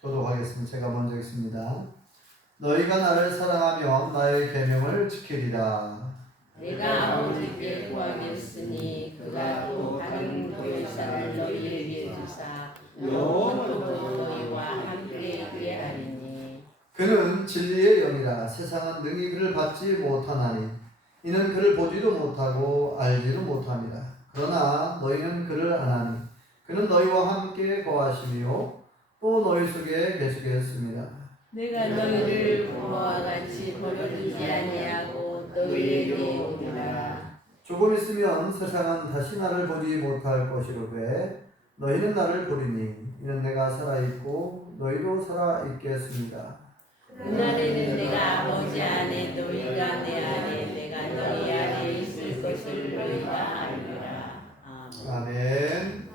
교독하겠습니다. 제가 먼저 읽습니다. 너희가 나를 사랑하면 나의 계명을 지키리라. 내가 아버지께 구하겠으니 그가 또 다른 교사를 너희에게 주사 영원토록 너희와 함께 있게 하리니 그는 진리의 영이라. 세상은 능히 그를 받지 못하나니 이는 그를 보지도 못하고 알지도 못함이라. 그러나 너희는 그를 아나니 그는 너희와 함께 거하시며 또 너희 속에 계시겠습니다. 내가 너희를 부모와 같이 버려두지 아니하고 너희에게 오리라. 조금 있으면 세상은 다시 나를 보지 못할 것이로되 너희는 나를 보리니 이는 내가 살아있고 너희도 살아있겠습니다. 그날에는 내가 아버지 안에 너희가 내 안에 내가 너희 안에 있을 것을 너희가 알리라. 아멘.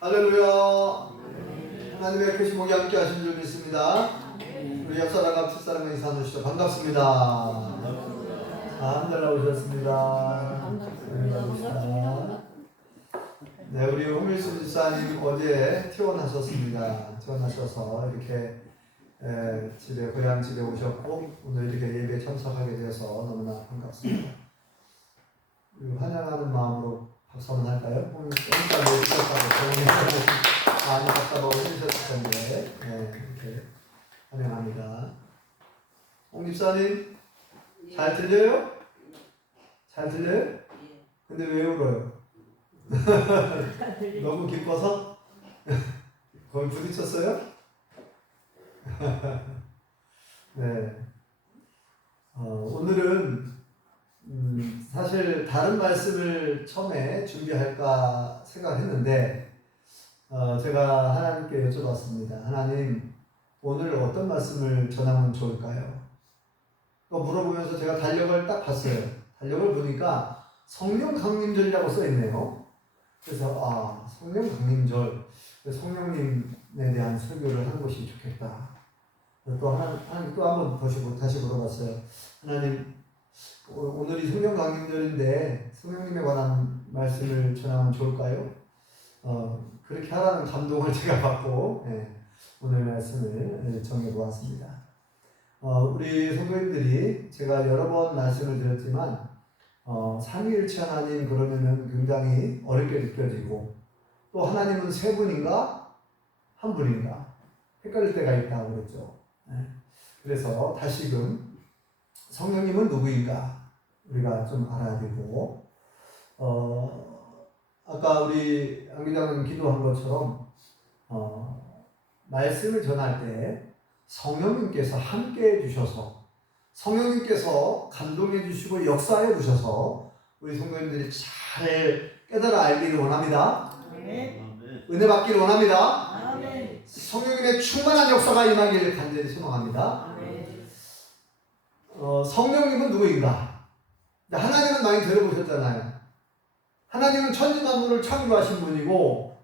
할렐루야. 하나님의 크신 목이 함께 하신 줄 믿습니다. 우리 옆사람과 뒷사람과 인사 나누시죠. 반갑습니다. 잘 나오셨습니다. 반갑습니다. 네, 우리 홍일수 집사님 어제 퇴원하셨습니다. 퇴원하셔서 이렇게 집에 고향 집에 오셨고 오늘 이렇게 예배에 참석하게 되어서 너무나 반갑습니다. 그리고 환영하는 마음으로 박수 한번 할까요? 홍일사님 오셨다고 많이 박수 한번 해주셨을 텐데 이렇게 환영합니다. 홍 집사님 잘 들려요? 잘 들려요? 근데 왜 울어요? 너무 기뻐서? 거의 부딪혔어요? 네. 오늘은 사실 다른 말씀을 처음에 준비할까 생각했는데 제가 하나님께 여쭤봤습니다. 하나님, 오늘 어떤 말씀을 전하면 좋을까요? 또 물어보면서 제가 달력을 딱 봤어요. 달력을 보니까 성령 강림절이라고 써있네요. 그래서 성령 강림절, 성령님에 대한 설교를 하는 것이 좋겠다. 또 하나님 또 한번 보시고 다시 물어봤어요. 하나님, 오늘이 성령 강림절인데 성령님에 관한 말씀을 전하면 좋을까요? 그렇게 하라는 감동을 제가 받고 오늘 말씀을 정해보았습니다. 우리 성도님들이 제가 여러 번 말씀을 드렸지만 삼위일체 하나님 그러면은 굉장히 어렵게 느껴지고 또 하나님은 세 분인가 한 분인가 헷갈릴 때가 있다고 그랬죠. 그래서 다시금 성령님은 누구인가 우리가 좀 알아야 되고 아까 우리 안 기자님 기도한 것처럼 말씀을 전할 때 성령님께서 함께 해주셔서 성령님께서 감동해 주시고 역사해 주셔서 우리 성도님들이 잘 깨달아 알기를 원합니다. 은혜 받기를 원합니다. 성령님의 충만한 역사가 임하기를 간절히 소망합니다. 성령님은 누구인가? 하나님은 많이 들어보셨잖아요. 하나님은 천지만물을 창조하신 분이고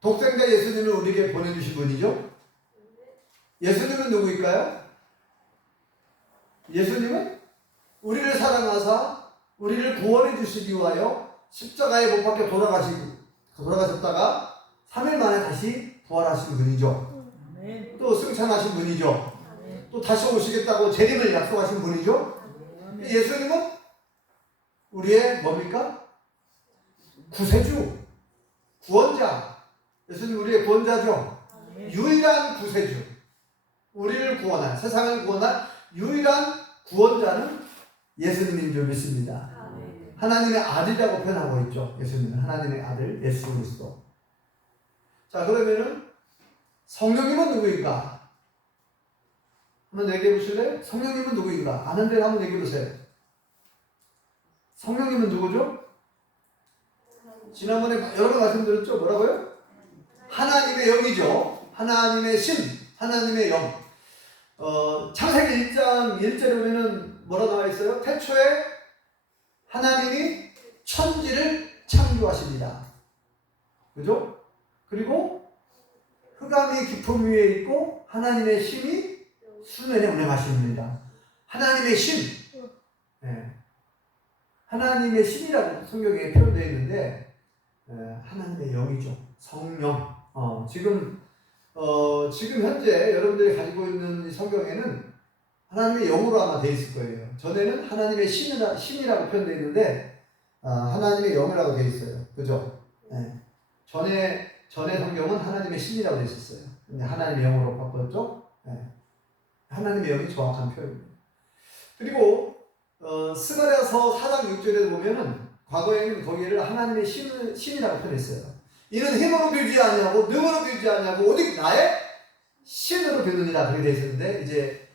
독생자 예수님을 우리에게 보내주신 분이죠. 예수님은 누구일까요? 예수님은 우리를 사랑하사 우리를 구원해 주시기 위하여 십자가에 못 박혀 돌아가셨다가 3일 만에 다시 부활하신 분이죠. 또 승천하신 분이죠. 또 다시 오시겠다고 재림을 약속하신 분이죠. 예수님은 우리의 뭡니까? 구세주, 구원자. 예수님 우리의 구원자죠. 유일한 구세주. 우리를 구원한, 세상을 구원한 유일한 구원자는 예수님인 줄 믿습니다. 하나님의 아들이라고 표현하고 있죠. 예수님은 하나님의 아들 예수 그리스도. 자, 그러면은 성령님은 누구인가? 한번 얘기해 보실래요? 성령님은 누구인가? 아는 데를 한번 얘기해 보세요. 성령님은 누구죠? 지난번에 여러 번 말씀드렸죠? 뭐라고요? 하나님의 영이죠. 하나님의 신, 하나님의 영. 창세기 1장 1절에 보면은 뭐라 나와 있어요? 태초에 하나님이 천지를 창조하십니다. 그죠? 그리고 흑암이 깊음 위에 있고 하나님의 신이 수면에 운행하십니다. 하나님의 신. 하나님의 신이라고 성경에 표현되어 있는데 하나님의 영이죠. 성령. 지금 지금 현재 여러분들이 가지고 있는 이 성경에는 하나님의 영으로 아마 돼 있을 거예요. 전에는 하나님의 신이라고 표현되어 있는데 하나님의 영이라고 돼 있어요. 그죠? 네. 전에 성경은 하나님의 신이라고 돼 있었어요. 근데 하나님의 영으로 바꿨죠? 네. 하나님의 영이 정확한 표현입니다. 그리고 스가랴서 4장 6절에 보면은 과거에는 거기를 하나님의 신이라고 표현했어요. 이는 힘으로 되지 않냐고 능으로 되지 않냐고 오직 나의 신으로 되느니라 그렇게 되어 있었는데 이제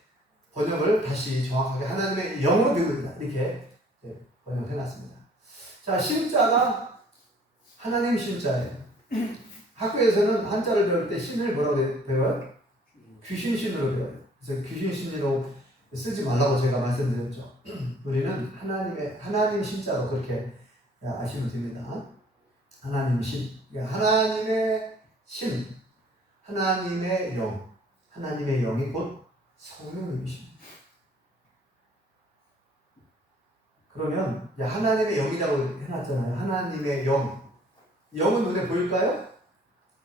번역을 다시 정확하게 하나님의 영으로 되느니라 이렇게 번역을 해놨습니다. 자, 신자가 하나님 신자예요. 학교에서는 한자를 배울 때 신을 뭐라고 배워요? 귀신신으로 배워요. 그래서 귀신신으로 쓰지 말라고 제가 말씀드렸죠. 우리는 하나님 신자로 그렇게 아시면 됩니다. 하나님 신, 하나님의 신, 하나님의 영, 하나님의 영이 곧 성령님이십니다. 그러면 하나님의 영이라고 해놨잖아요. 하나님의 영, 영은 눈에 보일까요?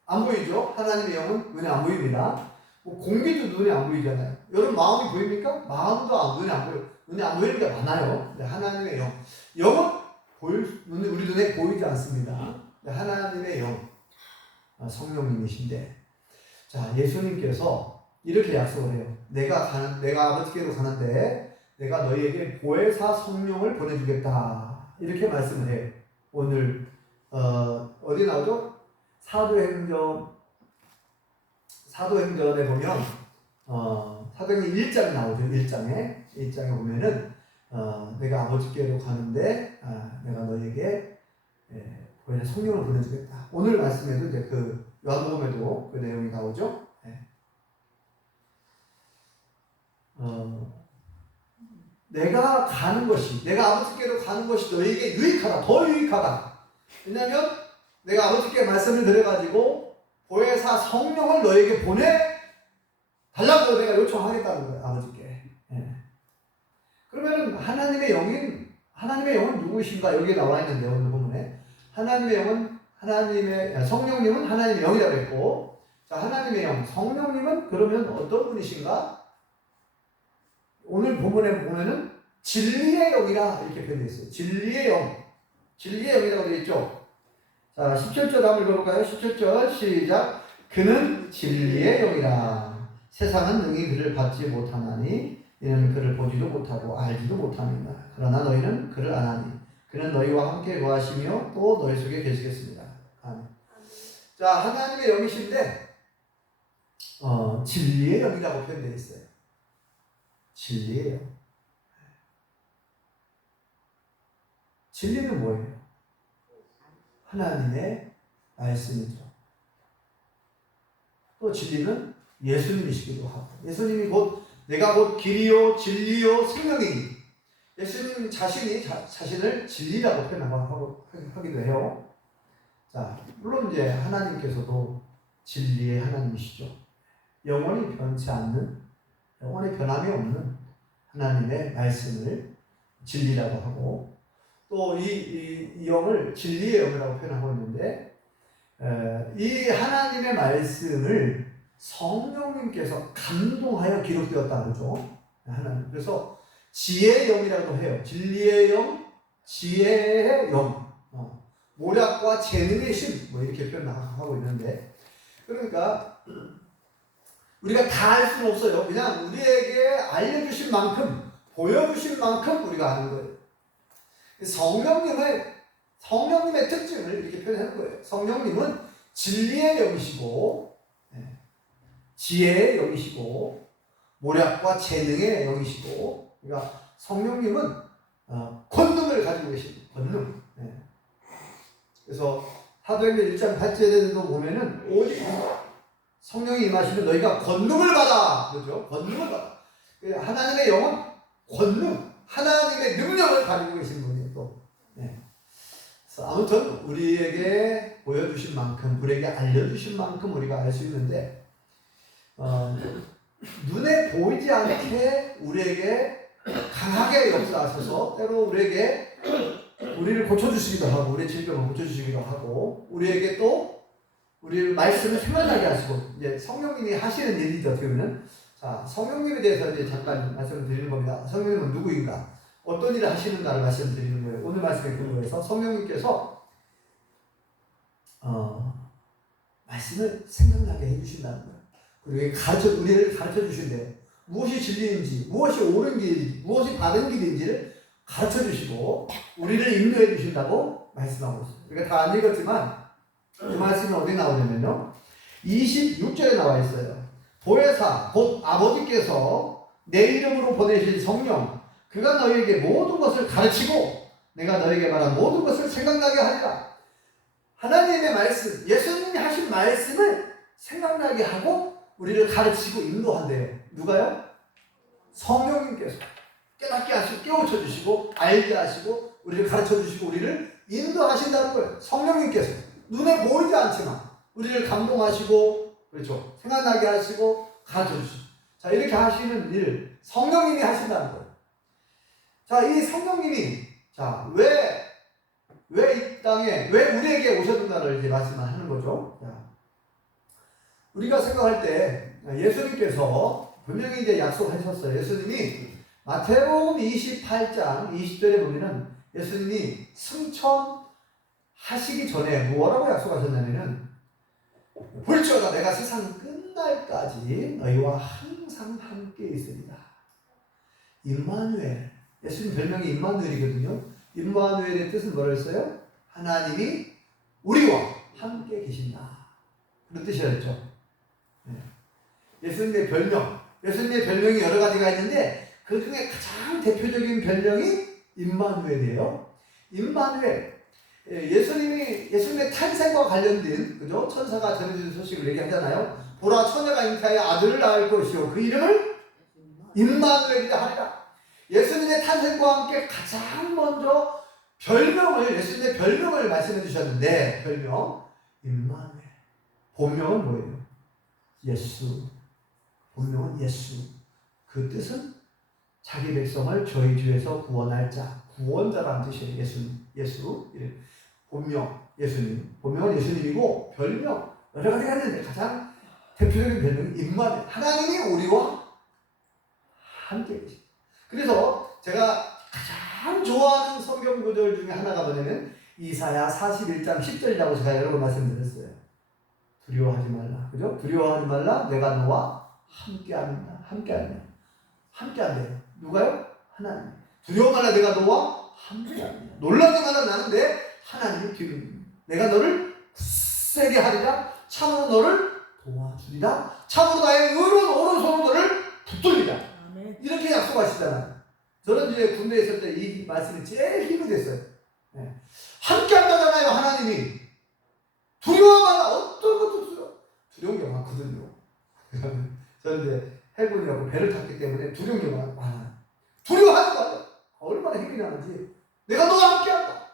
안 보이죠? 하나님의 영은 눈에 안 보입니다. 공기도 눈에 안 보이잖아요. 여러분 마음이 보입니까? 마음도 눈에 안 보여요. 눈에 안 보이는 게 많아요. 근데 하나님의 영은 우리 눈에 보이지 않습니다. 하나님의 영, 성령님이신데, 자, 예수님께서 이렇게 약속을 해요. 내가 아버지께로 가는데, 내가 너희에게 보혜사 성령을 보내주겠다. 이렇게 말씀을 해요. 오늘, 어디 나오죠? 사도행전에 보면, 사도행전 1장이 나오죠. 1장에 보면은, 내가 아버지께로 가는데, 내가 너희에게, 성령을 보내주겠다. 오늘 말씀에도 이제 요한복음에도 그 내용이 나오죠. 내가 아버지께로 가는 것이 너희에게 유익하다. 더 유익하다. 왜냐하면 내가 아버지께 말씀을 드려가지고 보혜사 성령을 너희에게 보내달라고 내가 요청하겠다는 거예요. 아버지께. 그러면은 하나님의 영은 누구이신가? 여기에 나와 있는데 오늘 본문에 하나님의 영은 성령님은 하나님의 영이라고 했고, 자, 하나님의 영, 성령님은 그러면 어떤 분이신가? 오늘 본문에 보면은 진리의 영이라 이렇게 표현되어 있어요. 진리의 영이라고 되어 있죠. 자, 17절 한번 읽어볼까요? 17절 시작. 그는 진리의 영이라. 세상은 능히 그를 받지 못하나니 이는 그를 보지도 못하고 알지도 못합니다. 그러나 너희는 그를 아나니 그는 너희와 함께 거하시며 또 너희 속에 계시겠습니다. 아멘. 자, 하나님의 영이신데 진리의 영이라고 표현되어 있어요. 진리의 영. 진리는 뭐예요? 하나님의 말씀이죠. 또 진리는 예수님이시기도 하고, 예수님이 내가 곧 길이요 진리요 생명이니, 예수님 자신을 진리라고 표현하기도 해요. 자, 물론 이제 하나님께서도 진리의 하나님이시죠. 영원히 변치 않는, 영원히 변함이 없는 하나님의 말씀을 진리라고 하고, 또 이 영을 진리의 영이라고 표현하고 있는데, 이 하나님의 말씀을 성령님께서 감동하여 기록되었다 그러죠. 그래서 지혜의 영이라고 해요. 진리의 영, 지혜의 영, 모략과 재능의 신, 이렇게 표현하고 있는데, 그러니까 우리가 다 알 수는 없어요. 그냥 우리에게 알려주신 만큼, 보여주신 만큼 우리가 아는 거예요. 성령님의 특징을 이렇게 표현하는 거예요. 성령님은 진리의 영이시고, 지혜의 영이시고, 모략과 재능의 영이시고, 그러니까 성령님은 권능을 가지고 계십니다. 권능. 그래서 사도행전 1장 8절에도 보면은 오직 성령이 임하시면 너희가 권능을 받아. 그렇죠? 권능을 받아. 하나님의 영은 권능, 하나님의 능력을 가지고 계신 분이에요. 또. 그래서 아무튼 우리에게 보여주신 만큼, 우리에게 알려주신 만큼 우리가 알 수 있는데, 눈에 보이지 않게 우리에게 강하게 역사하셔서 때로 우리를 고쳐주시기도 하고, 우리의 질병을 고쳐주시기도 하고, 우리에게 또 우리 말씀을 생각나게 하시고, 이제 성령님이 하시는 일이죠, 어떻게 보면. 자, 성령님에 대해서 이제 잠깐 말씀을 드리는 겁니다. 성령님은 누구인가? 어떤 일을 하시는가를 말씀드리는 거예요. 오늘 말씀에 근거해서 성령님께서 말씀을 생각나게 해주신다는 거예요. 그리고 우리를 가르쳐 주신대요. 무엇이 진리인지, 무엇이 옳은 길인지, 무엇이 바른 길인지를 가르쳐 주시고 우리를 인도해 주신다고 말씀하고 있어요. 우리가 다 안 읽었지만 이 말씀은 어디 나오냐면요, 26절에 나와 있어요. 보혜사 곧 아버지께서 내 이름으로 보내신 성령, 그가 너희에게 모든 것을 가르치고 내가 너희에게 말한 모든 것을 생각나게 하리라. 하나님의 말씀, 예수님이 하신 말씀을 생각나게 하고 우리를 가르치고 인도한대요. 누가요? 성령님께서 깨닫게 하시고 깨우쳐 주시고 알게 하시고 우리를 가르쳐 주시고 우리를 인도하신다는 거예요. 성령님께서 눈에 보이지 않지만 우리를 감동하시고, 그렇죠, 생각나게 하시고 가르쳐 주시고, 자, 이렇게 하시는 일 성령님이 하신다는 거예요. 자, 이 성령님이 자, 왜 이 땅에 왜 우리에게 오셨는가를 이제 말씀하는 거죠. 자, 우리가 생각할 때 예수님께서 분명히 이제 약속하셨어요. 예수님이 마태복음 28장 20절에 보면은 예수님이 승천하시기 전에 뭐라고 약속하셨냐면은 볼지어다 내가 세상 끝날까지 너희와 항상 함께 있으리라. 임마누엘, 예수님 별명이 임마누엘이거든요. 임마누엘의 뜻은 뭐라 했어요? 하나님이 우리와 함께 계신다, 그런 뜻이었죠. 예수님의 별명이 여러 가지가 있는데 그 중에 가장 대표적인 별명이 임마누엘이에요. 임마누엘, 예수님의 탄생과 관련된, 그죠? 천사가 전해준 소식을 얘기하잖아요. 보라, 처녀가 잉태하여 아들을 낳을 것이요 그 이름을 임마누엘이라 하리라. 예수님의 탄생과 함께 가장 먼저 예수님의 별명을 말씀해 주셨는데, 별명 임마누엘. 본명은 뭐예요? 예수. 본명은 예수. 그 뜻은 자기 백성을 저희 주에서 구원할 자, 구원자라는 뜻이에요. 예수. 본명 예수님. 본명은 예수님이고 별명 여러 가지가 있는데 가장 대표적인 별명이 임마누엘. 하나님이 우리와 함께 계십니다. 그래서 제가 가장 좋아하는 성경 구절 중에 하나가 뭐냐면 이사야 41장 10절이라고 제가 여러 번 말씀드렸어요. 두려워하지 말라. 그죠? 두려워하지 말라. 내가 너와 함께한다. 함께한대요. 누가요? 하나님. 두려워 말라. 내가 너와 함께한다. 놀라지 말라. 나는 내 하나님의 뒤를 내가 너를 굳세게 하리라. 참으로 너를 도와주리라. 참으로 나의 의로운 오른손으로 너를 붙들리라. 이렇게 약속하시잖아요. 저는 이제 군대에 있을 때 이 말씀이 제일 힘이 됐어요. 함께 한다잖아요, 하나님이. 두려워 마라. 어떤 것도 두려운 게 많거든요. 저는 이제 해군이라고 배를 탔기 때문에 두려운 게 많아요. 두려워하지 말라. 얼마나 힘이 나는지. 내가 너와 함께 한다.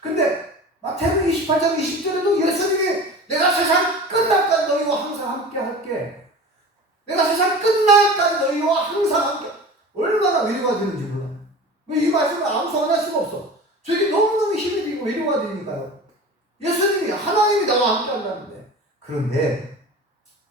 근데 마태복음 28장 20절에도 예수님이 내가 세상 끝날까지 너희와 항상 함께 할게. 내가 세상 끝날까지 너희와 항상 함께. 얼마나 위로가 되는지 몰라요. 이 말씀을 암수 안 할 수가 없어. 저에게 너무너무 힘이 되고 위로가 되니까요. 예수님이, 하나님이 나와 함께 한다는데. 그런데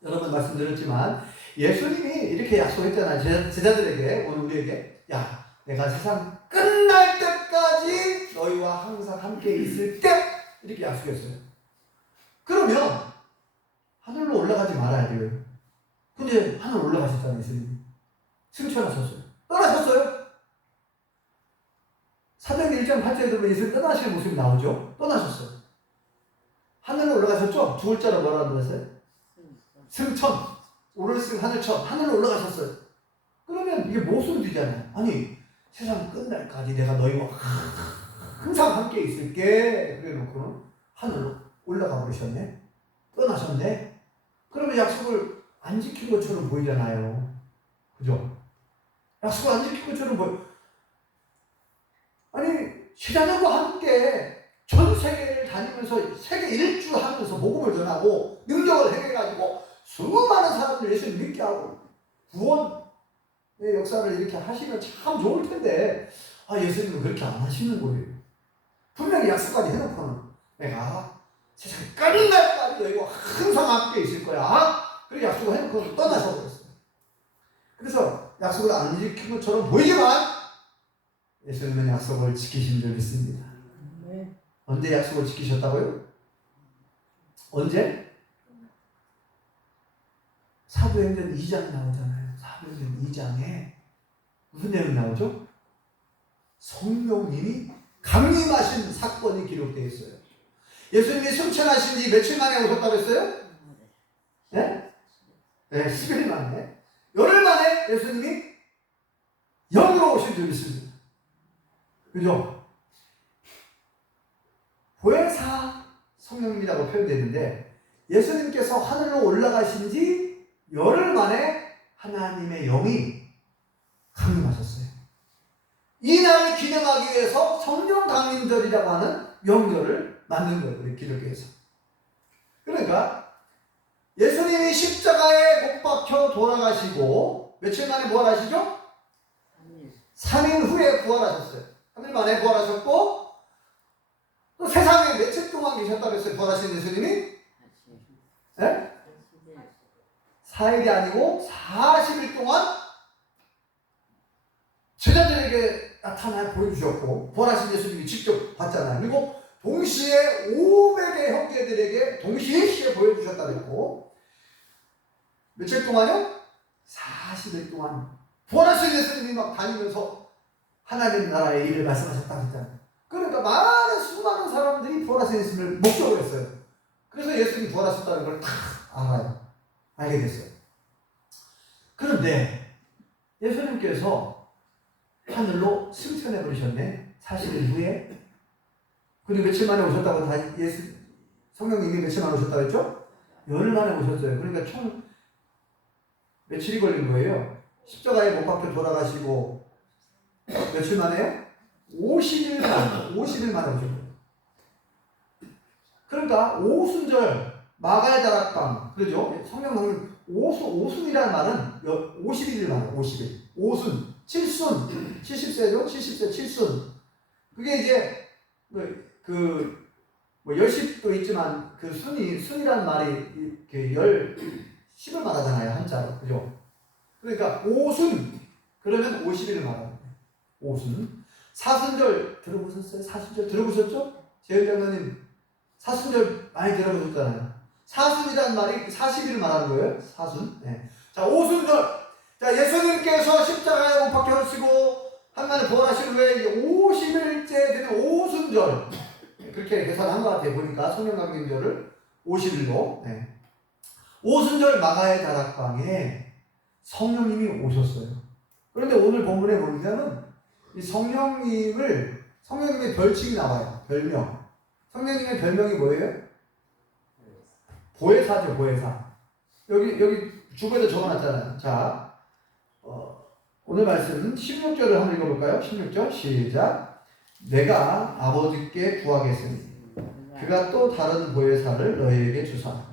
여러분 말씀드렸지만 예수님이 이렇게 약속했잖아요. 제자들에게, 오늘 우리에게. 야, 내가 세상 끝날 때까지 너희와 항상 함께 있을 때, 이렇게 약속했어요. 그러면 하늘로 올라가지 말아야 돼요. 근데 하늘 올라가셨잖아요. 예수님 승천하셨어요. 떠나셨어요. 사도행전 1장 8절에 보면 예수님 떠나시는 모습이 나오죠. 떠나셨어요. 하늘로 올라가셨죠. 두 글자로 뭐라고 그랬어요? 승천. 오를승 하늘천. 하늘로 올라가셨어요. 그러면 이게 모순 되잖아요. 아니, 세상 끝날까지 내가 너희와 항상 함께 있을게. 그래 놓고는 하늘로 올라가 버리셨네. 떠나셨네. 그러면 약속을 안 지킨 것처럼 보이잖아요. 그죠? 약속을 안 지킨 것처럼 보여. 아니, 신하들과 함께 전 세계를 다니면서 세계 일주하면서 복음을 전하고 능력을 행해가지고 수많은 사람들 예수님 믿게 하고 구원의 역사를 이렇게 하시면 참 좋을 텐데, 예수님은 그렇게 안 하시는 거예요. 분명히 약속까지 해놓고는 내가 세상 끝날까지 너희와 항상 함께 있을 거야. 그리고 약속을 해놓고 떠나셔버렸어요. 그래서 약속을 안 지킨 것처럼 보이지만 예수님은 약속을 지키신 줄 믿습니다. 언제 약속을 지키셨다고요? 언제? 사도행전 2장 나오잖아요. 사도행전 2장에 무슨 내용이 나오죠? 성령님이 강림하신 사건이 기록되어 있어요. 예수님이 승천하신 지 며칠 만에 오셨다고 했어요? 네? 네, 10일 만에. 열흘 만에 예수님이 영으로 오신 줄 믿습니다. 그죠? 보혜사 성령님이라고 표현되는데 예수님께서 하늘로 올라가신 지 열흘 만에 하나님의 영이 강림하셨어요. 이 날을 기념하기 위해서 성령 강림절이라고 하는 명절을 만든 거예요. 우리 기독교에서. 그러니까 예수님이 십자가에 못 박혀 돌아가시고 며칠 만에 부활하시죠? 3일 후에 부활하셨어요. 3일 만에 부활하셨고 또 세상에 며칠 동안 계셨다고 했어요. 부활하신 예수님이? 네? 4일이 아니고 40일 동안 제자들에게 나타나 보여주셨고 부활하신 예수님이 직접 봤잖아요. 그리고 동시에 500의 형제들에게 동시에 보여주셨다고 했고 며칠 동안요? 40일 동안 부활하신 예수님이 막 다니면서 하나님 나라의 일을 말씀하셨다고 했잖아요. 그러니까 많은 수많은 사람들이 부활하신 예수님을 목격을 했어요. 그래서 예수님이 부활하셨다는 걸 다 알아요. 알게 됐어요. 그런데 예수님께서 하늘로 승천해 버리셨네. 40일 후에. 그리고 며칠 만에 오셨다고 다 성령님이 며칠 만에 오셨다고 했죠? 열흘 만에 오셨어요. 그러니까 총 며칠이 걸린 거예요. 십자가에 못 박혀 돌아가시고 며칠 만에요? 50일 만에 오셨어요. 그러니까 오순절 마가의 다락방 그러죠? 성령 오순이라는 말은 50일 만에 50일 오순 7순 70세죠? 70세 7순 그게 이제 뭐 열십도 있지만 그 순이라는 말이 이렇게 10을 말하잖아요. 한자로. 그죠? 그러니까 오순 그러면 50일을 말하는 거예요. 오순 사순절 들어보셨어요? 사순절 들어보셨죠? 재현 장로님 사순절 많이 들어보셨잖아요. 사순이라는 말이 40일을 말하는 거예요. 사순. 네. 자, 오순절. 자, 예수님께서 십자가에 못 박혀지고 한간에 부활하신 후에 50일째 되는 오순절. 그렇게 계산한 것 같아요. 보니까 성령강림절을 50일로. 네. 오순절 마가의 다락방에 성령님이 오셨어요. 그런데 오늘 본문에 보면은 이 성령님의 별칭이 나와요. 별명. 성령님의 별명이 뭐예요? 보혜사죠, 보혜사. 여기 주부에도 적어놨잖아요. 자, 오늘 말씀 16절을 한번 읽어볼까요? 16절 시작. 내가 아버지께 구하겠으니 그가 또 다른 보혜사를 너희에게 주사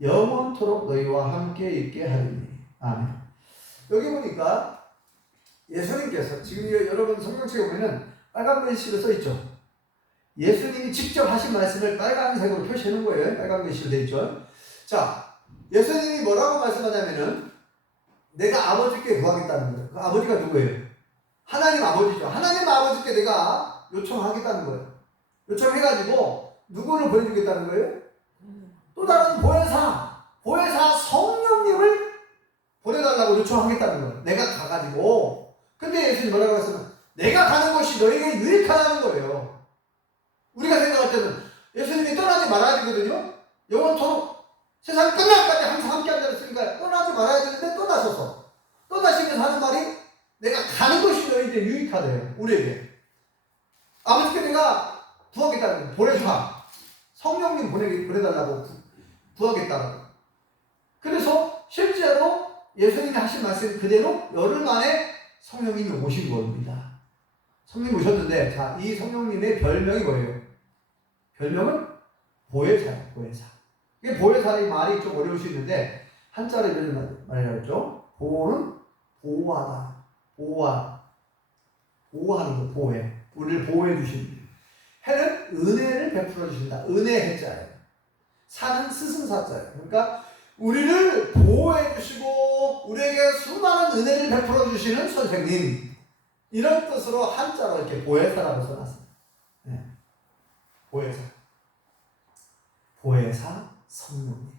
영원토록 너희와 함께 있게 하리니. 아멘. 여기 보니까 예수님께서 지금 여러분 성경책에 보면 빨간 글씨로 써있죠. 예수님이 직접 하신 말씀을 빨간색으로 표시하는 거예요. 빨간 글씨로 되어 있죠. 자, 예수님이 뭐라고 말씀하냐면은 내가 아버지께 구하겠다는 거예요. 그 아버지가 누구예요? 하나님 아버지죠. 하나님 아버지께 내가 요청하겠다는 거예요. 요청해가지고 누구를 보내주겠다는 거예요? 또 다른 보혜사 성령님을 보내달라고 요청하겠다는 거예요. 내가 가가지고. 근데 예수님이 뭐라고 했으면 내가 가는 것이 너에게 유익하다는 거예요. 우리가 생각할 때는 예수님이 떠나지 말아야 되거든요. 영원토록 세상 끝날까지 항상 함께 한다고 했으니까 떠나지 말아야 되는데 떠나시면서 하는 말이 내가 가는 것이 너희에게 유익하대요. 우리에게. 아버지께 내가 구하겠다는 거예요. 보내주라. 성령님 보내달라고 구하겠다는. 그래서 실제로 예수님이 하신 말씀 그대로 열흘 만에 성령님이 오신 겁니다. 성령님이 오셨는데, 자, 이 성령님의 별명이 뭐예요? 별명은 보혜사예요, 보혜사. 이게 보혜사의 말이 좀 어려울 수 있는데, 한자로 이런 말이라고 했죠. 보는 보호하다. 보호하는 거, 보혜. 우리를 보호해 주신. 해는 은혜를 베풀어 주신다. 은혜 해자예요. 사는 스승사자예요. 그러니까 우리를 보호해 주시고 우리에게 수많은 은혜를 베풀어 주시는 선생님, 이런 뜻으로 한자로 이렇게 보혜사라고 써놨어요. 네. 보혜사. 보혜사 성령님.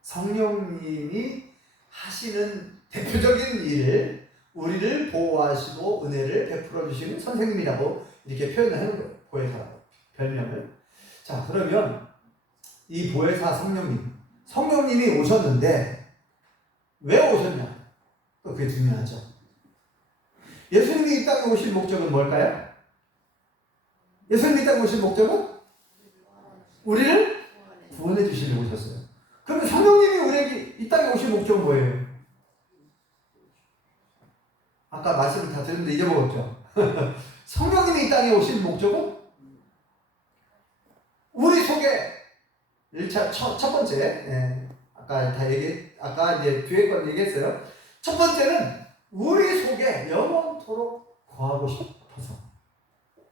성령님이 하시는 대표적인 일, 우리를 보호하시고 은혜를 베풀어 주시는 선생님이라고 이렇게 표현을 하는 거예요. 보혜사라고 별명을. 자, 그러면 이 보혜사 성령님이 오셨는데 왜 오셨냐? 또 그게 중요하죠. 예수님이 이 땅에 오신 목적은 뭘까요? 예수님이 이 땅에 오신 목적은 우리를 구원해 주시려고 오셨어요. 그러면 성령님이 우리에게 이 땅에 오신 목적은 뭐예요? 아까 말씀을 다 드렸는데 잊어먹었죠? 성령님이 이 땅에 오신 목적은 우리 속에 1차 첫 번째, 아까 이제 뒤에 건 얘기했어요. 첫 번째는 우리 속에 영원토록 거하고 싶어서,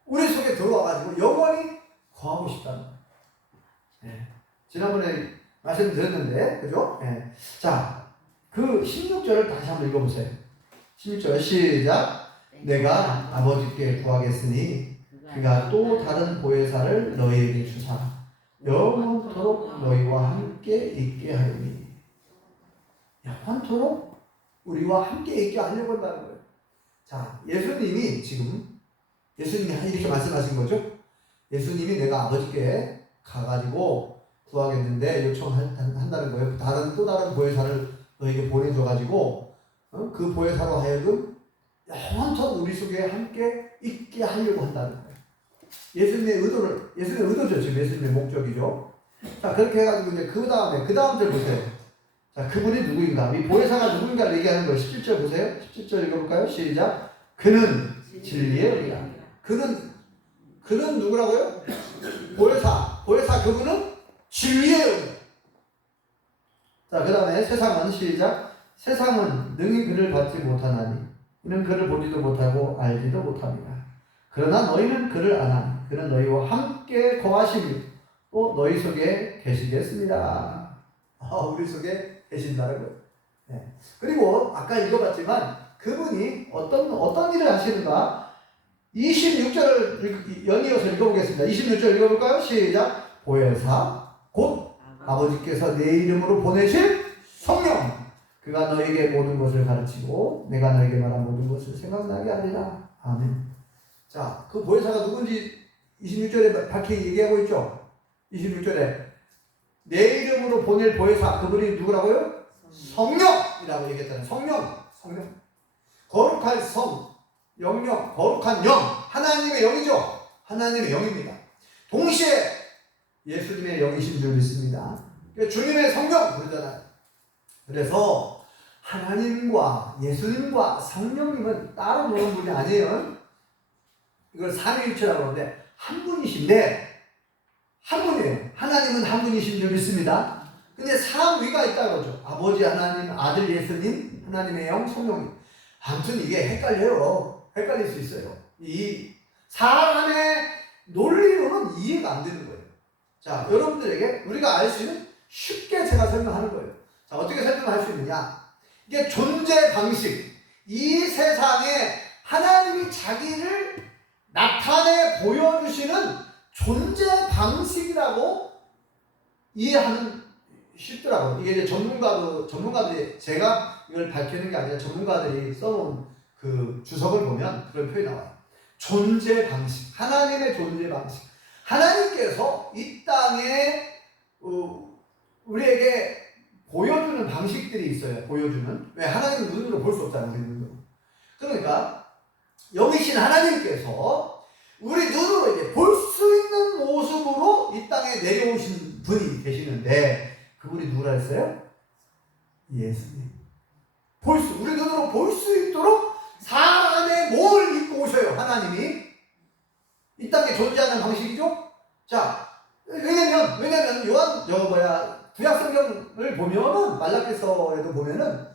우리 속에 들어와가지고 영원히 거하고 싶다는 거예요. 지난번에 말씀드렸는데, 그죠? 자, 그 16절을 다시 한번 읽어보세요. 16절 시작. 내가 아버지께 구하겠으니 그가 또 다른 보혜사를 너희에게 주사 영원토록 너희와 함께 있게 하리니. 영원토록 우리와 함께 있게 하려고 한다는 거예요. 자, 예수님이 이렇게 말씀하신 거죠. 예수님이 내가 아버지께 가가지고 구하겠는데 요청한다는 거예요. 또 다른 보혜사를 너에게 보내줘가지고 그 보혜사로 하여금 영원토록 우리 속에 함께 있게 하려고 한다는 거예요. 예수님의 의도죠. 지금 예수님의 목적이죠. 자, 그렇게 해가지고 이제 그 다음 절 보세요. 자, 그분이 누구인가? 이 보혜사가 누구인가를 얘기하는 거예요. 17절 보세요. 17절 읽어볼까요? 시작. 그는 진리의 의라. 그는 누구라고요? 보혜사 그분은 진리의 의. 자, 그 다음에 세상은 시작. 세상은 능히 그를 받지 못하나니 이는 그를 보지도 못하고 알지도 못합니다. 그러나 너희는 그를 아나니 그는 너희와 함께 거하시며 또 너희 속에 계시겠습니다. 우리 속에 계신다는 거예요. 네. 그리고 아까 읽어봤지만 그분이 어떤 일을 하시는가? 26절을 연이어서 읽어보겠습니다. 26절 읽어볼까요? 시작. 보혜사 곧 아버지께서 내 이름으로 보내실 성령, 그가 너에게 모든 것을 가르치고 내가 너에게 말한 모든 것을 생각나게 하리라. 아멘. 자, 그 보혜사가 누군지 26절에 밝히 얘기하고 있죠. 26절에 내 이름으로 보낼 보혜사, 그분이 누구라고요? 성령이라고 얘기했잖아요. 성령. 거룩할 성, 영령, 거룩한 영, 하나님의 영이죠. 하나님의 영입니다. 동시에 예수님의 영이신 줄 믿습니다. 주님의 성령 그러잖아요. 그래서 하나님과 예수님과 성령님은 따로 노는 분이 아니에요. 이걸 삼위일체라고 하는데 한 분이신데, 한 분이에요. 하나님은 한 분이신 줄 믿습니다. 근데 삼위가 있다고 그러죠. 아버지 하나님, 아들 예수님, 하나님의 영, 성령님. 아무튼 이게 헷갈릴 수 있어요. 이 사람의 논리로는 이해가 안 되는 거예요. 자, 여러분들에게 우리가 알 수 있는 쉽게 제가 설명하는 거예요. 자, 어떻게 설명할 수 있느냐? 이게 존재 방식. 이 세상에 하나님이 자기를 나타내 보여주시는 존재 방식이라고 이해하는 쉽더라고요. 이게 이제 전문가들이 제가 이걸 밝히는 게 아니라 전문가들이 써놓은 그 주석을 보면 그런 표현이 나와요. 존재 방식. 하나님의 존재 방식. 하나님께서 이 땅에 우리에게 보여주는 방식들이 있어요. 왜? 하나님은 눈으로 볼 수 없잖아요. 우리 눈으로. 그러니까 영이신 하나님께서 우리 눈으로 이제 볼 수 있는 모습으로 이 땅에 내려오신 분이 계시는데 그분이 누구라 했어요? 예수님. 우리 눈으로 볼 수 있도록 사람의 몸을 입고 오셔요. 하나님이. 이 땅에 존재하는 방식이죠. 자, 왜냐면 구약성경을 보면은 말라기서에도 보면은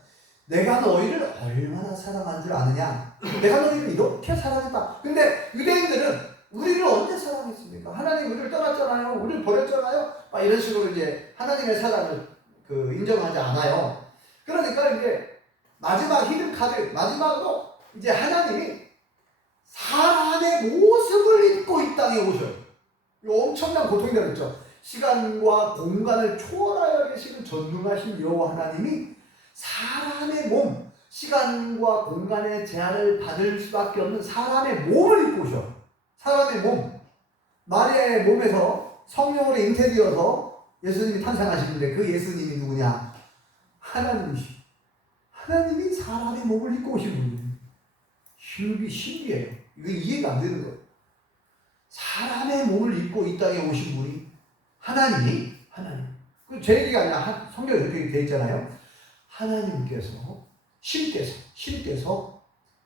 내가 너희를 얼마나 사랑한 줄 아느냐. 내가 너희를 이렇게 사랑했다. 근데 유대인들은 우리를 언제 사랑했습니까? 하나님 우리를 떠났잖아요. 우리를 버렸잖아요. 막 이런 식으로 이제 하나님의 사랑을 인정하지 않아요. 그러니까 이제 마지막 히든 카드, 마지막으로 이제 하나님이 사람의 모습을 입고 이 땅에 오셔요. 이거 엄청난 고통이라고 그랬죠. 시간과 공간을 초월하여 계시는 전능하신 여호와 하나님이 사람의 몸, 시간과 공간의 제한을 받을 수밖에 없는 사람의 몸을 입고 오셔. 사람의 몸. 마리아의 몸에서 성령으로 잉태되어서 예수님이 탄생하시는데 그 예수님이 누구냐? 하나님이시. 하나님이 사람의 몸을 입고 오신 분이에요. 신비해요. 이거 이해가 안 되는 거예요. 사람의 몸을 입고 이 땅에 오신 분이 하나님. 제 얘기가 아니라 성경에 이렇게 되어 있잖아요. 하나님께서 신께서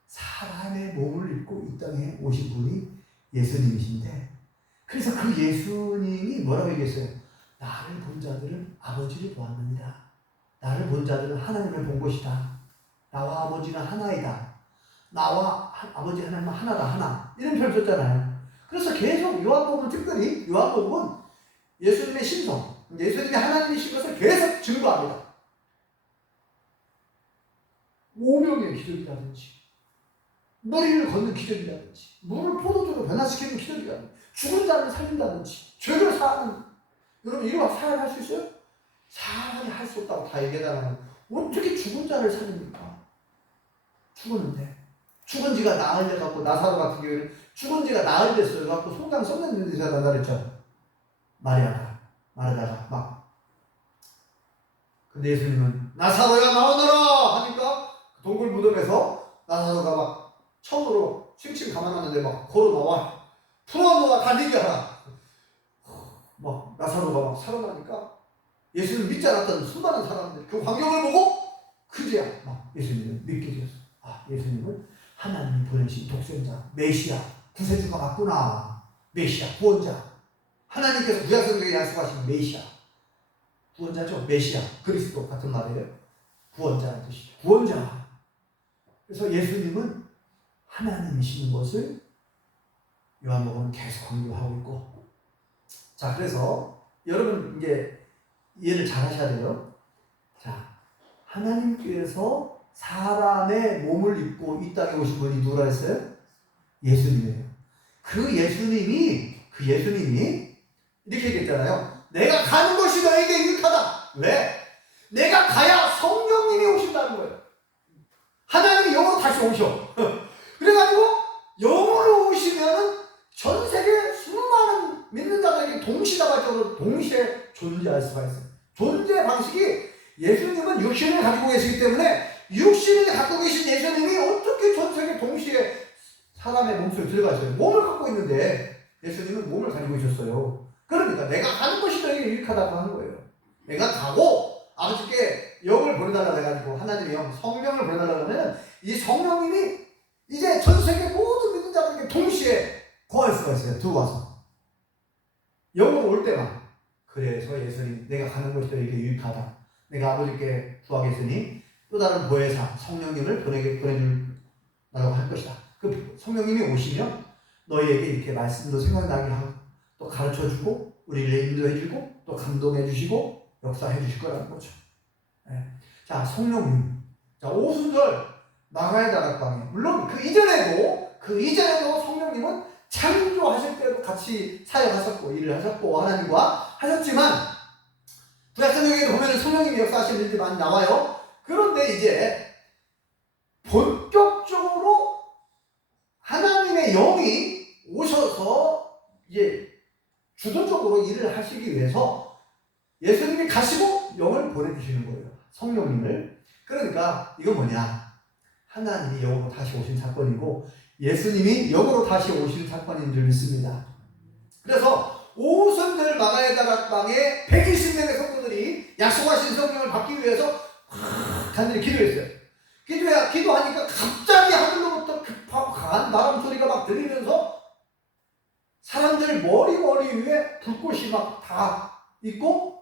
사람의 몸을 입고 이 땅에 오신 분이 예수님이신데, 그래서 그 예수님이 뭐라고 얘기했어요? 나를 본 자들은 아버지를 보았느니라. 나를 본 자들은 하나님을 본 것이다. 나와 아버지는 하나이다. 나와 아버지 하나님은 하나다, 하나. 이런 표현 썼잖아요. 그래서 계속 요한복음은 특별히 요한복음은 예수님의 신성, 예수님이 하나님이신 것을 계속 증거합니다. 오병의 기적이라든지, 머리를 걷는 기적이라든지, 물을 포도주로 변화시키는 기적이라든지, 죽은 자를 살린다든지, 죄를 사하는, 여러분 이거 사람이 할 수 있어요? 사람이 할 수 없다고 다 얘기하잖아요. 어떻게 죽은 자를 살립니까? 죽었는데. 죽은 지가 나흘 돼갖고, 나사로 같은 경우에는 죽은 지가 나흘 됐어요. 갖고 송장 썩는 데서 난다 그랬죠. 말하다가 막. 근데 예수님은 나사로야 나오너라 하니까 동굴 무덤에서 나사로가 막 처음으로 칭칭 가만하는데 막 걸어 나와. 풀어놓아 달리게 하라. 막 나사로가 막 살아나니까 예수님 믿지 않았던 수많은 사람들 그 광경을 보고 그제야 막 예수님을 믿게 되었어. 아, 예수님은 하나님이 보내신 독생자, 메시아, 구세주가 맞구나. 메시아, 구원자. 하나님께서 구약성경에 약속하신 메시아. 구원자죠. 메시아. 그리스도 같은 말이에요. 구원자라는 뜻이죠. 구원자. 그래서 예수님은 하나님이시는 것을 요한복음은 계속 강조하고 있고. 자, 그래서 여러분 이제 이해를 잘 하셔야 돼요. 자, 하나님께서 사람의 몸을 입고 이 땅에 오신 분이 누구라 했어요? 예수님이에요. 그 예수님이 이렇게 얘기했잖아요. 내가 가는 것이 너에게 유익하다. 왜? 내가 가야 성령님이 오신다는 거예요. 하나님이 영으로 다시 오셔. 그래가지고 영으로 오시면은 전 세계 수많은 믿는 자들에게 동시다발적으로 동시에 존재할 수가 있어요. 존재 방식이 예수님은 육신을 가지고 계시기 때문에 육신을 갖고 계신 예수님이 어떻게 전 세계 동시에 사람의 몸속에 들어가셔요? 몸을 갖고 있는데 예수님은 몸을 가지고 있었어요. 그러니까 내가 가는 것이 너에게 유익하다고 하는 거예요. 내가 가고 아버지께 영을 보내달라고 해가지고 하나님의 영, 성령을 보내달라고 하면 이 성령님이 이제 전 세계 모든 믿는 자들에게 동시에 거할 수가 있어요. 들어와서. 영으로 올 때만. 그래서 예수님, 내가 가는 것이 너에게 유익하다. 내가 아버지께 구하겠으니 또 다른 보혜사, 성령님을 보내주려고 할 것이다. 그 성령님이 오시면 너희에게 이렇게 말씀도 생각나게 하고 또 가르쳐주고 우리를 인도해주고 또 감동해주시고 역사해주실 거라는 거죠. 네. 자, 성령님. 자, 오순절 나가야 다락방에 물론 그 이전에도 성령님은 창조하실 때도 같이 사역하셨고 일을 하셨고 하나님과 하셨지만 구약성경에 보면 성령님이 역사하시는 일들이 많이 나와요. 그런데 이제 본격적으로 하나님의 영이 오셔서 이제 주도적으로 일을 하시기 위해서 예수님이 가시고 영을 보내주시는 거예요. 성령님을. 그러니까 이건 뭐냐? 하나님이 영으로 다시 오신 사건이고 예수님이 영으로 다시 오신 사건인 줄 믿습니다. 그래서 오순절 마가의 다락방에 120명의 성도들이 약속하신 성령을 받기 위해서 간절히 기도했어요. 기도하니까 갑자기 하늘로부터 급하고 강한 바람 소리가 막 들리면서 사람들 머리 위에 불꽃이 막 다 있고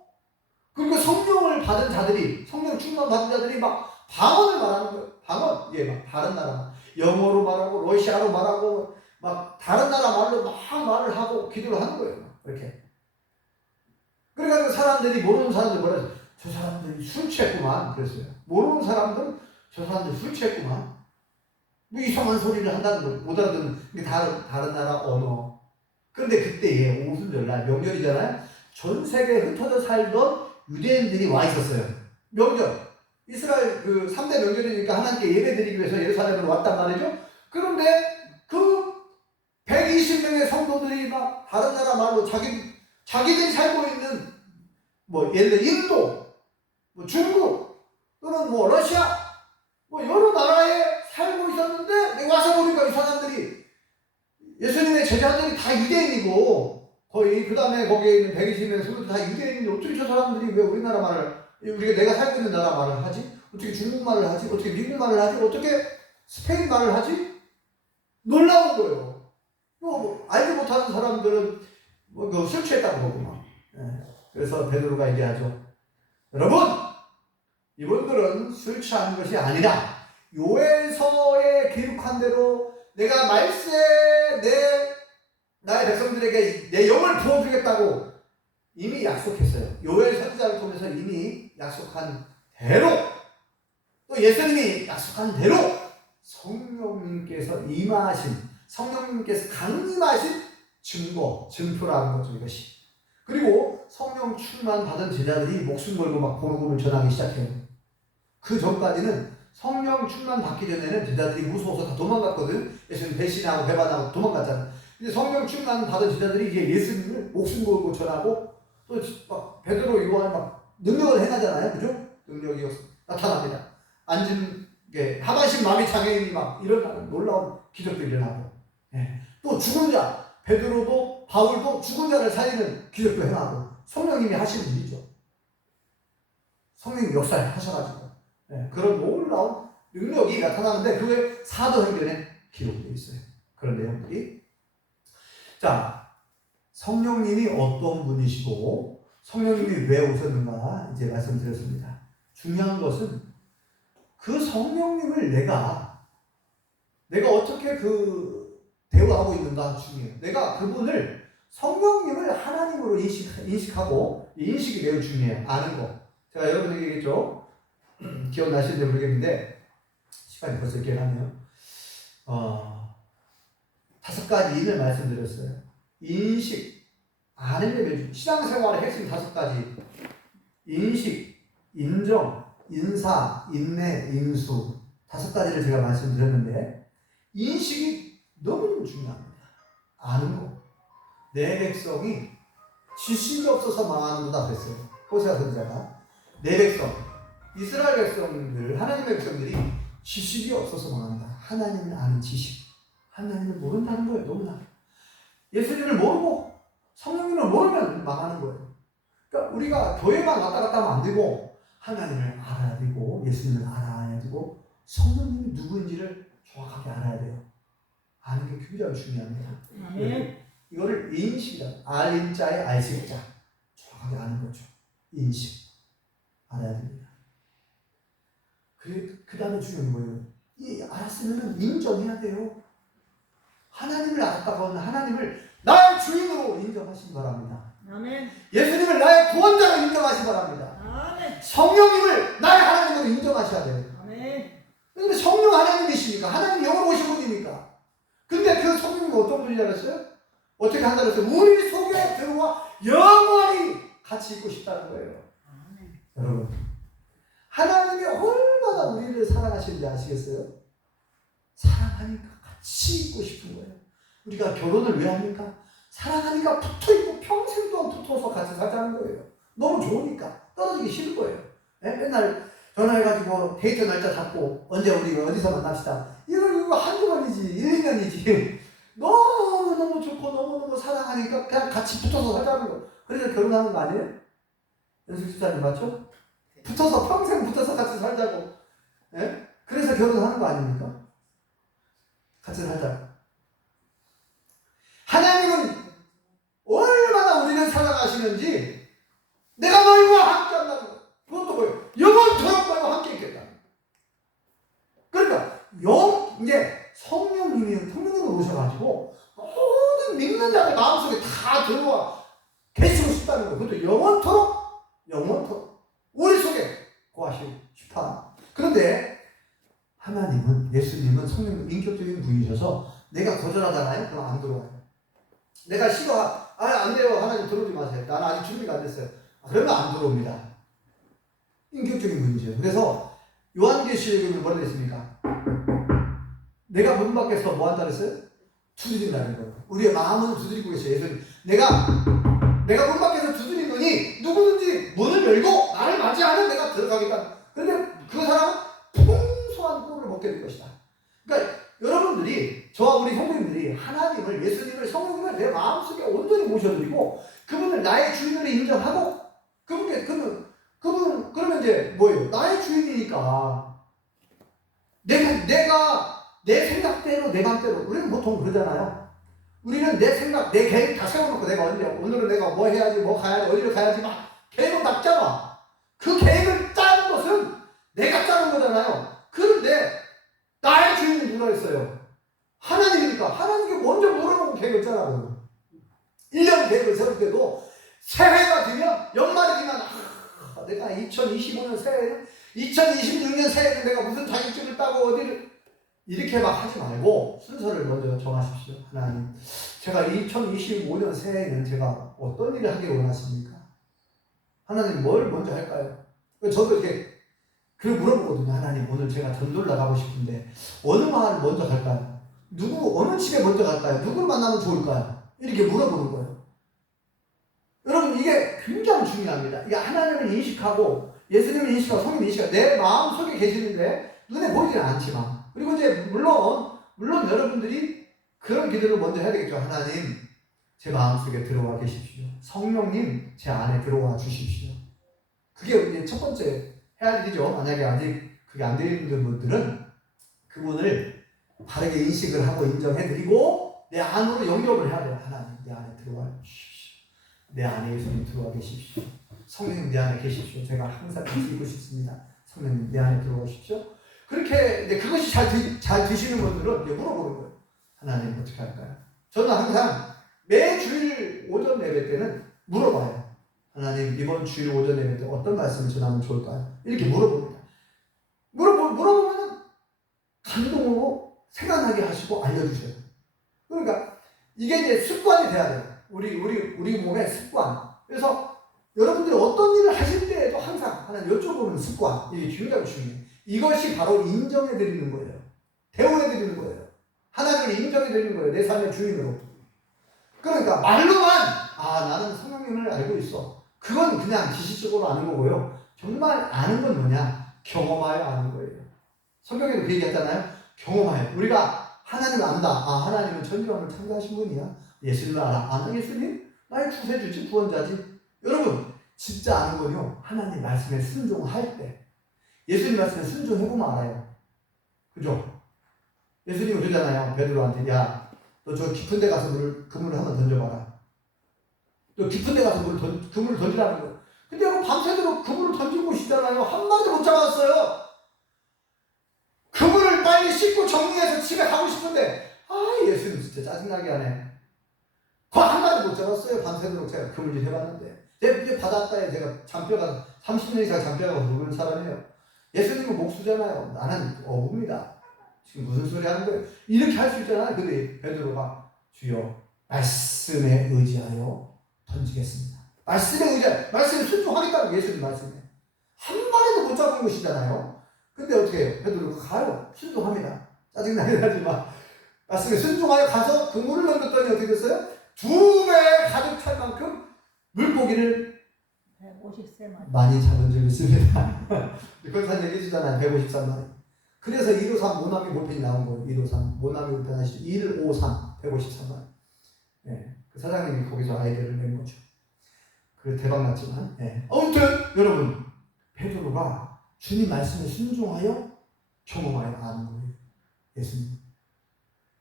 그리고 성령을 받은 자들이 성령 충만 받은 자들이 막 방언을 말하는 거예요. 방언. 막 다른 나라 영어로 말하고 러시아로 말하고 막 다른 나라 말로 막 말을 하고 기도를 하는 거예요. 이렇게. 그래가지고 사람들이, 모르는 사람들 뭐라 해서, 저 사람들이 술 취했구만 그랬어요. 모르는 사람들은 저 사람들 술 취했구만. 뭐 이상한 소리를 한다는 거예요. 못 알아듣는, 다른 나라 언어. 그런데 그때에 오순절날 명절이잖아요. 전 세계에 흩어져 살던 유대인들이 와 있었어요. 명절. 이스라엘 그 3대 명절이니까 하나님께 예배 드리기 위해서 예루살렘으로 왔단 말이죠. 그런데 그 120명의 성도들이 막 다른 나라 말로 자기들이 살고 있는 뭐 예를 들어 인도, 뭐 중국, 또는 뭐 러시아, 뭐 여러 나라에 살고 있었는데 와서 보니까 이 사람들이 예수님의 제자들이 다 유대인이고 거의 그 다음에 거기에 있는 120명 성도들 다 유대인인데 어떻게 저 사람들이 왜 우리나라 말을, 우리가 내가 살고 있는 나라 말을 하지? 어떻게 중국말을 하지? 어떻게 미국말을 하지? 어떻게 스페인 말을 하지? 놀라운 거예요. 뭐 알지 못하는 사람들은 뭐 술 취했다고 보고 막. 그래서 베드로가 얘기하죠. 여러분, 이분들은 술 취한 것이 아니라 요엘서에 기록한 대로 내가 말세 나의 백성들에게 내 영을 부어주겠다고 이미 약속했어요. 요엘 선지자를 통해서 이미 약속한 대로, 또 예수님이 약속한 대로 성령님께서 임하신, 성령님께서 강림하신 증표라는 거죠, 이것이. 그리고 성령 충만 받은 제자들이 목숨 걸고 막 복음을 전하기 시작해요. 그 전까지는 성령 충만 받기 전에는 제자들이 무서워서 다 도망갔거든. 예수님 배신하고 배반하고 도망갔잖아. 이제 성령 충만 받은 제자들이 이제 예수님을 목숨 걸고 전하고, 또 막 베드로, 요한 막 능력을 행하잖아요, 그죠? 능력이 나타납니다. 앉은 게 하반신 마비 장애인이 막 일어나는 놀라운 기적들이 일어나고, 또 죽은 자, 베드로도 바울도 죽은 자를 살리는 기적도 행하고, 성령님이 하시는 일이죠. 성령님 역사에 하셔가지고 그런 놀라운 능력이 나타나는데 그게 사도행전에 기록되어 있어요. 그런 내용들이. 자, 성령님이 어떤 분이시고 성령님이 왜 오셨는가 이제 말씀드렸습니다. 중요한 것은 그 성령님을 내가 어떻게 대화하고 있는가 중요해요. 내가 그분을, 성령님을 하나님으로 인식하고, 인식이 매우 중요해요. 아는 거. 제가 여러분에게 얘기했죠. 기억나시는지 모르겠는데 시간이 벌써 이렇게 가네요. 5가지 인을 말씀드렸어요. 인식, 아는 게 매우 중요해요. 신앙생활의 핵심 5가지. 인식, 인정, 인사, 인내, 인수. 5가지를 제가 말씀드렸는데 인식이 너무 중요합니다. 아는 거. 내 백성이 지식이 없어서 망하는 거다 그랬어요. 호세아 선지자가. 내 백성, 이스라엘 백성들, 하나님의 백성들이 지식이 없어서 망한다. 하나님을 아는 지식. 하나님을 모른다는 거예요. 너무나. 예수님을 모르고 성령님을 모르면 망하는 거예요. 그러니까 우리가 교회만 왔다 갔다 하면 안 되고 하나님을 알아야 되고 예수님을 알아야 되고 성령님이 누구인지를 정확하게 알아야 돼요. 아는 게 굉장히 중요합니다. 이거를 인식이다. 알인자의 알식자. 정확하게 아는 거죠. 인식. 알아야 됩니다. 그 다음에 중요한 거예요. 알았으면 인정해야 돼요. 하나님을 알았다고 하면 하나님을 나의 주인으로 인정하시기 바랍니다. 아멘. 예수님을 나의 구원자로 인정하시기 바랍니다. 아멘. 성령님을 나의 하나님으로 인정하셔야 돼요. 아멘. 근데 성령 하나님이십니까? 하나님 영으로 오신 분입니까? 근데 그 성령님이 어떤 분인지 알았어요? 어떻게 한다고 했어요? 우리 속에 들어와 영원히 같이 있고 싶다는 거예요. 아멘. 여러분, 하나님이 얼마나 우리를 사랑하시는지 아시겠어요? 사랑하니까 같이 있고 싶은 거예요. 우리가 결혼을 왜 합니까? 사랑하니까 붙어있고 평생 동안 붙어서 같이 살자는 거예요. 너무 좋으니까 떨어지기 싫은 거예요. 맨날 전화해가지고 데이트 날짜 잡고 언제 우리 어디서 만납시다. 이거 한두 번이지 1, 2년이지. 너무너무 좋고 너무너무 사랑하니까 그냥 같이 붙어서 살자는 거. 그래서 결혼하는 거 아니에요? 연숙 집사님 맞죠? 붙어서 평생 붙어서 같이 살자고. 그래서 결혼하는 거 아닙니까? 같이 살자. 하나님은 얼마나 우리를 사랑하시는지 내가 너희와 함께 한다는 거. 그것도 뭐예요? 영원토록 너희와 함께 있겠다. 그러니까 이제 성령님이 오셔가지고 믿는 자들 마음속에 다 들어와 계시고 싶다는 거. 그것도 영원토록 우리 속에 거하시고 싶어. 그런데 하나님은, 예수님은 성령 인격적인 분이셔서 내가 거절하잖아요. 그럼 안 들어와요. 내가 안 돼요. 하나님 들어오지 마세요. 나는 아직 준비가 안 됐어요. 그러면 안 들어옵니다. 인격적인 분이죠. 그래서 요한계시록에 뭐라 되어 있습니까? 내가 문 밖에서 뭐 한다 그랬어요? 두드린다는 거예요. 우리의 마음은 두드리고 계셔요. 예수님. 내가 문 밖에서 두드리더니 누구든지 문을 열고 나를 맞이하면 내가 들어가겠다. 그런데 그 사람은 풍성한 꿀을 먹게 될 것이다. 그러니까 여러분들이, 저와 우리 형제님들이 하나님을, 예수님을, 성령님을 내 마음속에 온전히 모셔드리고 그분을 나의 주인으로 인정하고 그러면 이제 뭐예요? 나의 주인이니까 내가 내 생각대로 내 맘대로, 우리는 보통 그러잖아요. 우리는 내 생각, 내 계획 다 세워놓고 내가 오늘은 내가 뭐 해야지, 뭐 가야지, 어디를 가야지 막 계획을 딱 짜놔. 그 계획을 짜는 것은 내가 짜는 거잖아요. 그런데 나의 주인이 누가 있어요? 하나님이니까 하나님께 먼저 물어보고 계획을 짜라고요. 1년 계획을 세울 때도 새해가 되면, 연말이 되면 내가 2025년 새해는, 2026년 새해는 내가 무슨 자격증을 따고 어디를, 이렇게 막 하지 말고 순서를 먼저 정하십시오. 하나님, 제가 2025년 새해에는 제가 어떤 일을 하기를 원하십니까? 하나님 뭘 먼저 할까요? 저도 이렇게 물어보거든요. 하나님, 오늘 제가 전도를 나가고 싶은데 어느 마을 먼저 갈까요? 어느 집에 먼저 갈까요? 누구를 만나면 좋을까요? 이렇게 물어보는 거예요. 여러분, 이게 굉장히 중요합니다. 이게 하나님을 인식하고, 예수님을 인식하고, 성령을 인식하고, 내 마음 속에 계시는데 눈에 보이지는 않지만, 그리고 이제 물론 여러분들이 그런 기도를 먼저 해야 되겠죠. 하나님, 제 마음속에 들어와 계십시오. 성령님, 제 안에 들어와 주십시오. 그게 이제 첫 번째 해야 할 일이죠. 만약에 아직 그게 안 되는 분들은 그분을 바르게 인식을 하고 인정해드리고 내 안으로 영접을 해야 돼요. 하나님, 내 안에 들어와 주십시오. 내 안에 예수님 들어와 계십시오. 성령님, 내 안에 계십시오. 제가 항상 같이 있고 싶습니다. 성령님, 내 안에 들어오십시오. 그렇게 이제 그것이 잘 되시는 분들은 이제 물어보는 거예요. 하나님, 어떻게 할까요? 저는 항상 매 주일 오전 예배 때는 물어봐요. 하나님, 이번 주일 오전 예배 때 어떤 말씀을 전하면 좋을까요? 이렇게 물어봅니다. 물어보면 감동으로 생각나게 하시고 알려주셔요. 그러니까 이게 이제 습관이 돼야 돼요. 우리 몸의 습관. 그래서 여러분들이 어떤 일을 하실 때에도 항상 하나님 여쭤보는 습관. 이게 굉장히 중요해요. 이것이 바로 인정해드리는 거예요. 대우해드리는 거예요. 하나님을 인정해드리는 거예요. 내 삶의 주인으로. 그러니까 말로만 나는 성령님을 알고 있어. 그건 그냥 지식적으로 아는 거고요. 정말 아는 건 뭐냐? 경험하여 아는 거예요. 성경에도 그 얘기했잖아요. 경험하여. 우리가 하나님을 안다. 하나님은 천지만을 창조하신 분이야. 예수님을 알아. 예수님? 나의 구세주지, 구원자지. 여러분, 진짜 아는 건요, 하나님 말씀에 순종할 때. 예수님 말씀에 순종해보면 알아요. 그죠? 예수님이 그러잖아요. 베드로한테, 야, 너 저 깊은 데 가서 그물을 한번 던져봐라. 또 깊은 데 가서 그물을 던지라는 거예요. 근데 여러분, 밤새도록 그물을 던지고 있잖아요. 한 마리도 못 잡았어요. 그물을 빨리 씻고 정리해서 집에 가고 싶은데, 예수님 진짜 짜증나게 하네. 그 한 마리도 못 잡았어요. 밤새도록 제가 그물질 해봤는데. 이제 바닷가에 제가 잔뼈가, 30년 이상 잔뼈가 묵은 사람이에요. 예수님은 목수잖아요. 나는 어부입니다. 지금 무슨 소리 하는 거예요? 이렇게 할 수 있잖아요. 근데 베드로가, 주여, 말씀에 의지하여 던지겠습니다. 말씀에 순종하겠다고. 예수님 말씀에 한 마리도 못 잡은 것이잖아요. 근데 어떻게 해요? 베드로가 가요. 순종합니다. 짜증나긴 하지만 말씀에 순종하여 가서 그물을 던졌더니 어떻게 됐어요? 2배 가득 찰 만큼 물고기를 153마리 많이 잡은 적이 있습니다. 그런 얘기 해주잖아요. 153마리. 그래서 153 모나미 몰펜이 나온 거예요. 153 모나미 몰펜 하시죠. 153 153마리. 네, 그 사장님이 거기서 아이디어를 낸 거죠. 그래 대박 났지만. 네. 아무튼 여러분, 베드로가 주님 말씀에 순종하여 경험하여 아는 거예요. 예수님.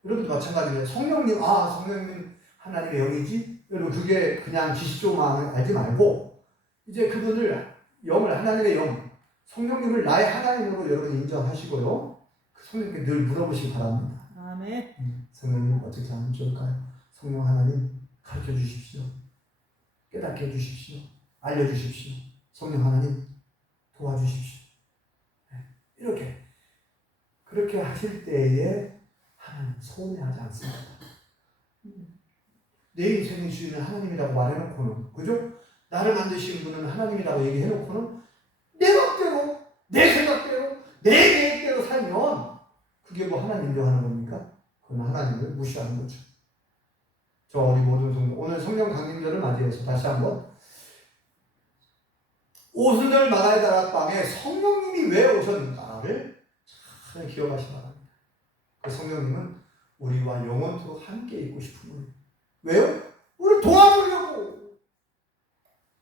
여러분도 마찬가지예요. 성령님, 성령님 하나님의 영이지? 여러분, 그게 그냥 지식적으로 알지 말고 이제 그분을, 영을, 하나님의 영, 성령님을 나의 하나님으로 여러분 인정하시고요. 그 성령님께 늘 물어보시기 바랍니다. 아멘. 성령님 어떻게 하면 좋을까요? 성령 하나님 가르쳐 주십시오. 깨닫게 해주십시오. 알려주십시오. 성령 하나님 도와주십시오. 이렇게 그렇게 하실 때에 하나님 서운해하지 않습니다. 내 인생의 주인은 하나님이라고 말해놓고는, 그죠? 나를 만드신 분은 하나님이라고 얘기해놓고는 내 맘대로, 내 생각대로, 내 계획대로 살면 그게 뭐 하나님 인정하는 겁니까? 그건 하나님을 무시하는 거죠. 저 우리 모든 성도, 오늘 성령 강림절을 맞이해서 다시 한번 오순절 마가의 다락방에 성령님이 왜 오셨는가를 잘 기억하시기 바랍니다. 그 성령님은 우리와 영원토록 함께 있고 싶은 분이에요. 왜요? 우리를 도와주려고.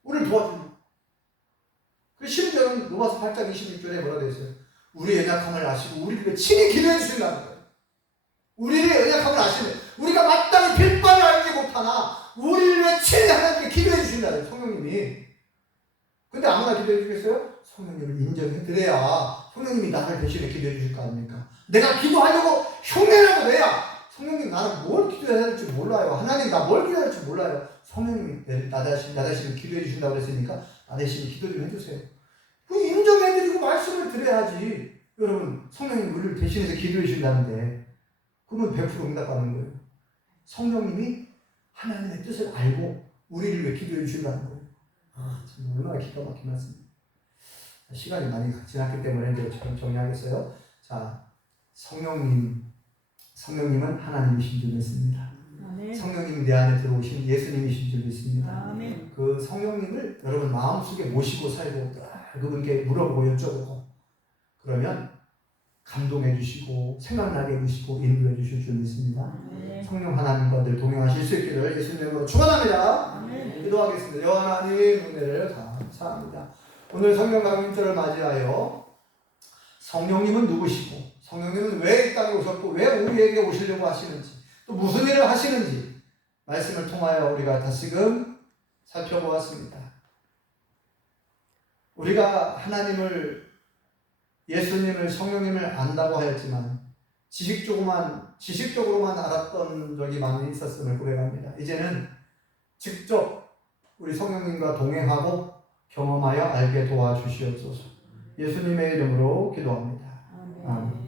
우리를 도와주려고. 그 심지어는 로마서 8장 26절에 뭐라 되어 있어요? 우리의 연약함을 아시고 우리를 위해 친히 기도해 주신다는 거예요. 우리의 연약함을 아시면 우리가 마땅히 빌바를 알지 못하나 우리를 위해 친히 하나님께 기도해 주신다는 성령님이. 근데 아무나 기도해 주겠어요? 성령님을 인정해 드려야 성령님이 나를 대신에 기도해 주실 거 아닙니까? 내가 기도하려고 흉내라도 내야 성령님 나는 뭘 기도해야 될지 몰라요. 하나님 나 뭘 기도해야 될지 몰라요. 성령님이 나 대신 기도해 주신다고 그랬으니까 나 대신 기도 좀 해주세요. 그 인정해드리고 말씀을 드려야지. 여러분 성령님 우리를 대신해서 기도해 주신다는데 그러면 100% 응답하는 거예요. 성령님이 하나님의 뜻을 알고 우리를 위해 기도해 주신다는 거예요. 참 얼마나 기가 막힌 말씀입니다. 시간이 많이 지났기 때문에 이제 정리하겠어요. 자, 성령님은 하나님이신 줄 믿습니다. 아멘. 성령님이 내 안에 들어오신 예수님이신 줄 믿습니다. 아멘. 그 성령님을 여러분 마음속에 모시고 살고 그분께 물어보고 여쭤보고 그러면 감동해 주시고 생각나게 해주시고 인도해 주실 줄 믿습니다. 아멘. 성령 하나님과 늘 동행하실 수 있기를 예수님으로 축원합니다. 아멘. 기도하겠습니다. 여호와 하나님 은혜를 감사합니다. 오늘 성령 강림절을 맞이하여 성령님은 누구시고 성령님은 왜 이 땅에 오셨고 왜 우리에게 오시려고 하시는지 또 무슨 일을 하시는지 말씀을 통하여 우리가 다시금 살펴보았습니다. 우리가 하나님을 예수님을 성령님을 안다고 하였지만 지식적으로만 알았던 적이 많이 있었음을 고백합니다. 이제는 직접 우리 성령님과 동행하고 경험하여 알게 도와주시옵소서. 예수님의 이름으로 기도합니다. 아멘.